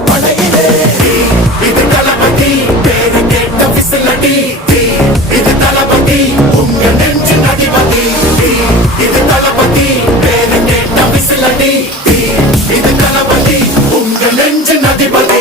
படையிலே இது தளபதி பேரு கேட்ட விசிலடி இது தளபதி உங்க நெஞ்சின் அதிபதி இது தளபதி பேரு கேட்ட விசிலடி இது தளபதி உங்க நெஞ்சின் அதிபதி